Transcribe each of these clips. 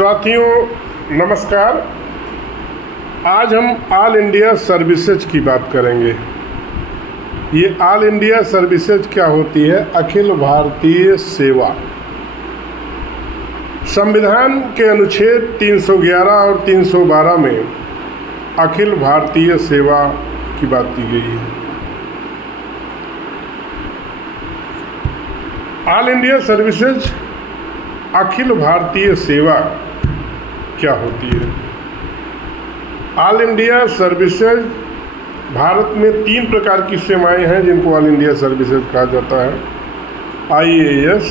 साथियों नमस्कार। आज हम ऑल इंडिया सर्विसेज की बात करेंगे। ये ऑल इंडिया सर्विसेज क्या होती है? अखिल भारतीय सेवा। संविधान के अनुच्छेद 311 और 312 में अखिल भारतीय सेवा की बात की गई है। All India services Akhil Bharatiya सेवा क्या होती है? ऑल इंडिया सर्विसेज भारत में 3 प्रकार की सेवाएं हैं जिनको ऑल इंडिया सर्विसेज कहा जाता है। IAS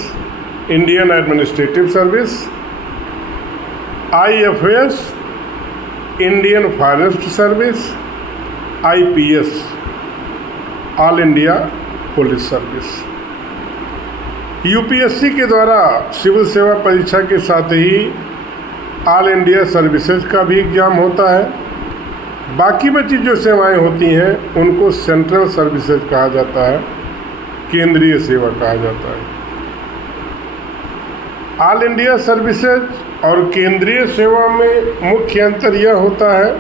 Indian administrative service, IFS Indian forest service, IPS all India police service. UPSC के द्वारा सिविल सेवा परीक्षा के साथ ही ऑल इंडिया सर्विसेज का भी एग्ज़ाम होता है। बाकी बची जो सेवाएं होती हैं उनको सेंट्रल सर्विसेज कहा जाता है, केंद्रीय सेवा कहा जाता है। ऑल इंडिया सर्विसेज और केंद्रीय सेवा में मुख्य अंतर यह होता है,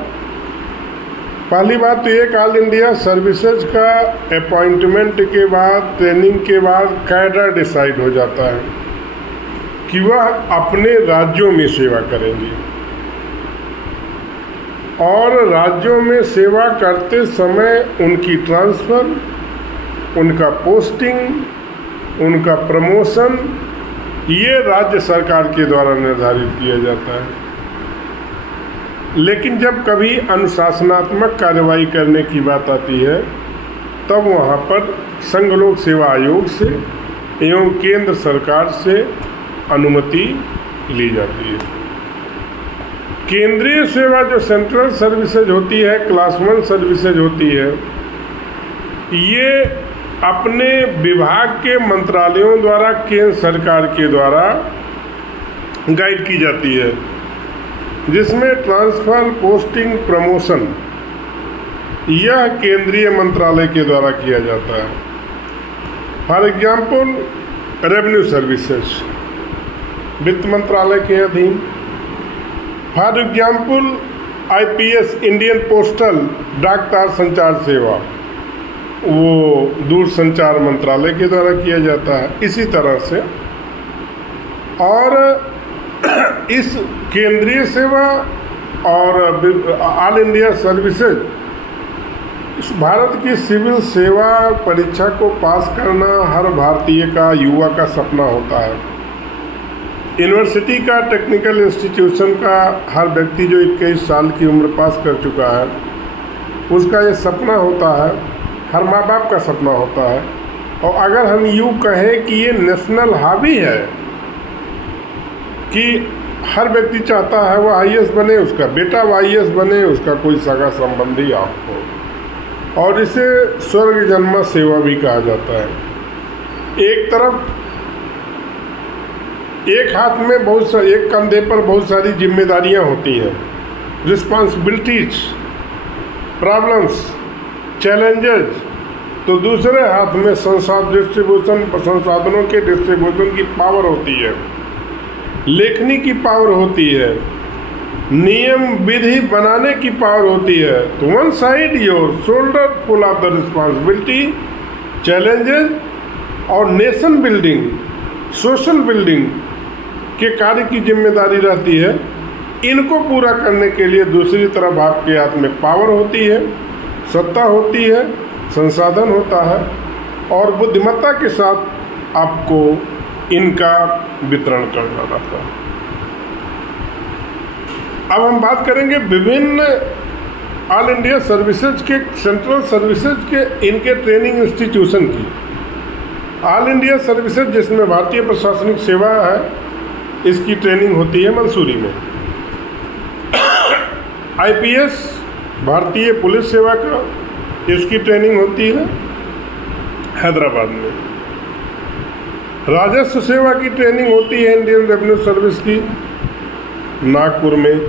पहली बात तो एक ऑल इंडिया सर्विसेज का अपॉइंटमेंट के बाद, ट्रेनिंग के बाद कैडर डिसाइड हो जाता है कि वह अपने राज्यों में सेवा करेंगे और राज्यों में सेवा करते समय उनकी ट्रांसफ़र, उनका पोस्टिंग, उनका प्रमोशन ये राज्य सरकार के द्वारा निर्धारित किया जाता है। लेकिन जब कभी अनुशासनात्मक कार्रवाई करने की बात आती है तब वहाँ पर संघ लोक सेवा आयोग से एवं केंद्र सरकार से अनुमति ली जाती है। केंद्रीय सेवा जो सेंट्रल सर्विसेज होती है, क्लास 1 सर्विसेज होती है, ये अपने विभाग के मंत्रालयों द्वारा केंद्र सरकार के द्वारा गाइड की जाती है, जिसमें ट्रांसफ़र, पोस्टिंग, प्रमोशन यह केंद्रीय मंत्रालय के द्वारा किया जाता है। फॉर एग्जाम्पल रेवेन्यू सर्विसेज वित्त मंत्रालय के अधीन। For example IPS Indian postal डाक तार संचार सेवा वो दूरसंचार मंत्रालय के द्वारा किया जाता है। इसी तरह से और इस केंद्रीय सेवा और ऑल इंडिया सर्विसेज इस भारत की सिविल सेवा परीक्षा को पास करना हर भारतीय का, युवा का सपना होता है। यूनिवर्सिटी का, टेक्निकल इंस्टीट्यूशन का हर व्यक्ति जो 21 साल की उम्र पास कर चुका है उसका ये सपना होता है, हर माँ बाप का सपना होता है। और अगर हम यूँ कहें कि ये नेशनल हॉबी है कि हर व्यक्ति चाहता है वह IAS बने, उसका बेटा IAS बने, उसका कोई सगा संबंधी आप हो, और इसे स्वर्ग जन्म सेवा भी कहा जाता है। एक तरफ एक हाथ में बहुत सारी, एक कंधे पर बहुत सारी जिम्मेदारियां होती हैं, रिस्पॉन्सिबिलिटीज, प्रॉब्लम्स, चैलेंजेस, तो दूसरे हाथ में संसाधनों के डिस्ट्रीब्यूशन की पावर होती है, लेखनी की पावर होती है, नियम विधि बनाने की पावर होती है। तो one side your shoulder full of the responsibility, challenges और नेशन बिल्डिंग, सोशल बिल्डिंग के कार्य की जिम्मेदारी रहती है। इनको पूरा करने के लिए दूसरी तरफ आपके हाथ में पावर होती है, सत्ता होती है, संसाधन होता है और बुद्धिमत्ता के साथ आपको इनका वितरण करना रहता है। अब हम बात करेंगे विभिन्न ऑल इंडिया सर्विसेज के, सेंट्रल सर्विसेज के, इनके ट्रेनिंग इंस्टीट्यूशन की। ऑल इंडिया सर्विसेज जिसमें भारतीय प्रशासनिक सेवा है, इसकी ट्रेनिंग होती है मंसूरी में। IPS भारतीय पुलिस सेवा का, इसकी ट्रेनिंग होती है हैदराबाद में। राजस्व सेवा की ट्रेनिंग होती है इंडियन रेवेन्यू सर्विस की, नागपुर में।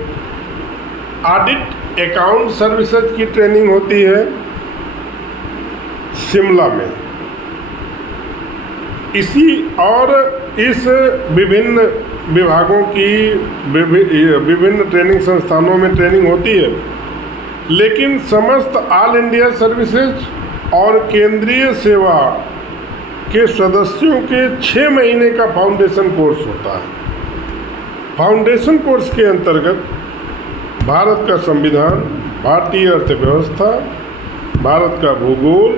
ऑडिट अकाउंट सर्विसेज की ट्रेनिंग होती है शिमला में। इसी और इस विभिन्न विभागों की विभिन्न ट्रेनिंग संस्थानों में ट्रेनिंग होती है, लेकिन समस्त ऑल इंडिया सर्विसेज और केंद्रीय सेवा के सदस्यों के 6 महीने का फाउंडेशन कोर्स होता है। फाउंडेशन कोर्स के अंतर्गत भारत का संविधान, भारतीय अर्थव्यवस्था, भारत का भूगोल,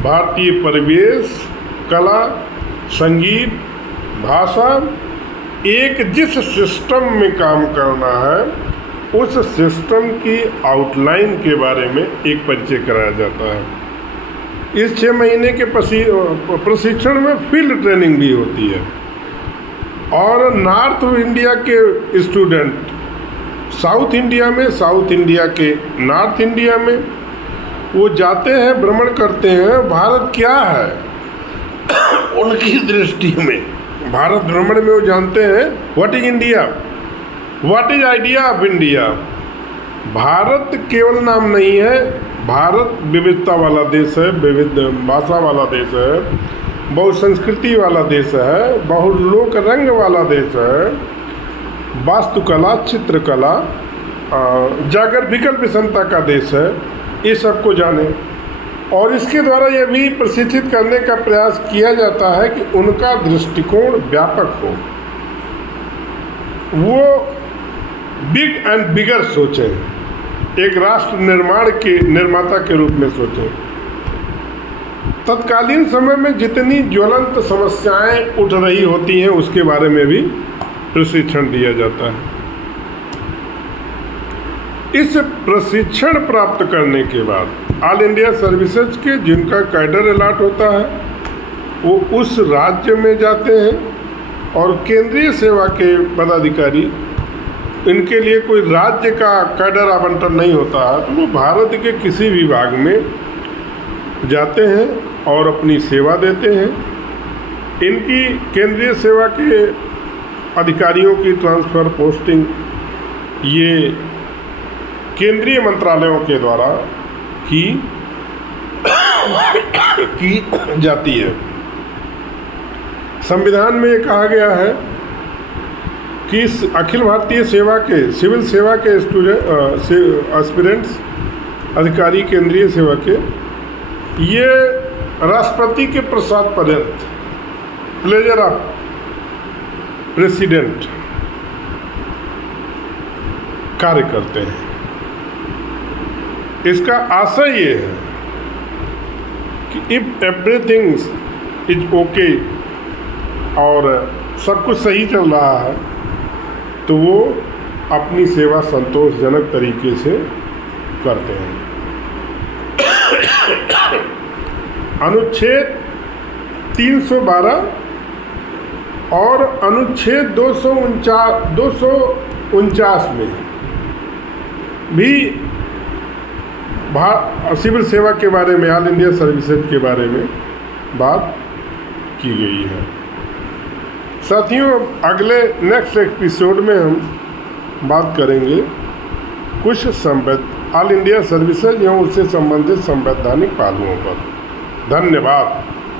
भारतीय परिवेश, कला, संगीत, भाषा, एक जिस सिस्टम में काम करना है उस सिस्टम की आउटलाइन के बारे में एक परिचय कराया जाता है। इस 6 महीने के प्रशिक्षण में फील्ड ट्रेनिंग भी होती है और नॉर्थ इंडिया के स्टूडेंट साउथ इंडिया में, साउथ इंडिया के नॉर्थ इंडिया में वो जाते हैं, भ्रमण करते हैं। भारत क्या है उनकी दृष्टि में, भारत भ्रमण में वो जानते हैं what is India, what is idea of India. Bharat केवल नाम नहीं है, भारत विविधता वाला देश है, विविध भाषा वाला देश है, बहुसंस्कृति वाला देश है, बहुलोक रंग वाला देश है, वास्तुकला, चित्रकला, जाग्रफिकल विषमता का देश है। ये सबको जाने और इसके द्वारा यह भी प्रशिक्षित करने का प्रयास किया जाता है कि उनका दृष्टिकोण व्यापक हो, वो बिग एंड बिगर सोचें, एक राष्ट्र निर्माण के निर्माता के रूप में सोचें। तत्कालीन समय में जितनी ज्वलंत समस्याएं उठ रही होती हैं उसके बारे में भी प्रशिक्षण दिया जाता है। इस प्रशिक्षण प्राप्त करने के बाद ऑल इंडिया सर्विसेज के जिनका कैडर अलॉट होता है वो उस राज्य में जाते हैं और केंद्रीय सेवा के पदाधिकारी, इनके लिए कोई राज्य का कैडर आवंटन नहीं होता है, तो वो भारत के किसी विभाग में जाते हैं और अपनी सेवा देते हैं। इनकी केंद्रीय सेवा के अधिकारियों की ट्रांसफ़र पोस्टिंग ये केंद्रीय मंत्रालयों के द्वारा की जाती है। संविधान में ये कहा गया है कि अखिल भारतीय सेवा के सिविल सेवा के एस्पिरेंट्स अधिकारी केंद्रीय सेवा के ये राष्ट्रपति के प्रसाद पर्यंत प्लेजर ऑफ प्रेसिडेंट कार्य करते हैं। इसका आशय ये है कि इफ एवरीथिंग इज ओके और सब कुछ सही चल रहा है तो वो अपनी सेवा संतोषजनक तरीके से करते हैं। अनुच्छेद 312 और अनुच्छेद 249 में भी सिविल सेवा के बारे में, ऑल इंडिया सर्विसेज के बारे में बात की गई है। साथियों, अगले नेक्स्ट एपिसोड में हम बात करेंगे कुछ ऑल इंडिया सर्विसेज एवं उससे संबंधित संवैधानिक पहलुओं पर। धन्यवाद।